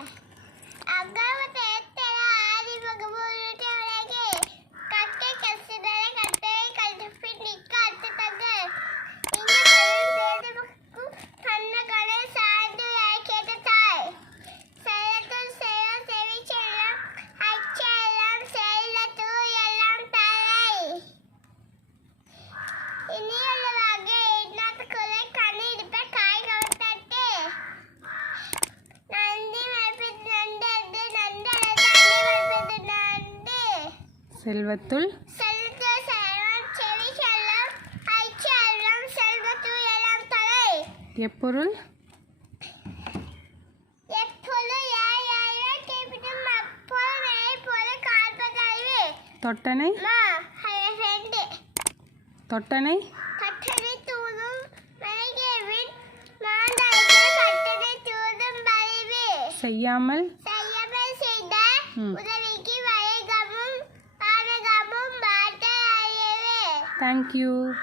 Ага, вот செல்வத்துள். எப்பொருள்? தொட்டனை? தொட்டனை? செய்யாமல்? செய்யாமல் செய்த Thank you.